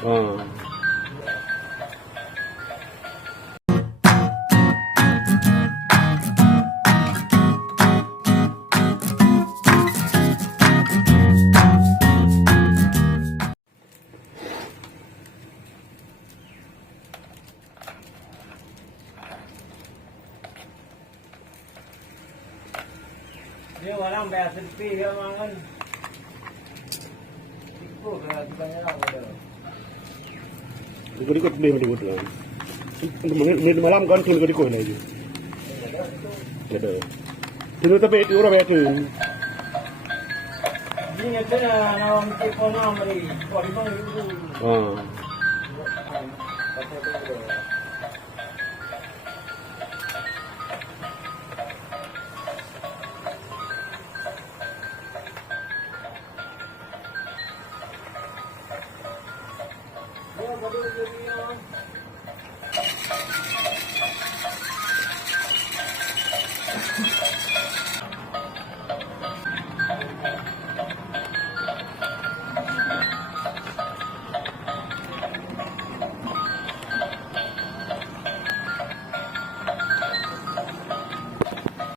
Oh. Dia orang biasa sepi dia mangan. Ikut lah banyak lah dia. Ikut-ikut beli ikut lah. Ini malam kan tun ikut lagi. Ada. Tun tapi itu orang biasa. Ini ada nama mesti kona mari. Kau di mana itu? Oh. Dia baru jadi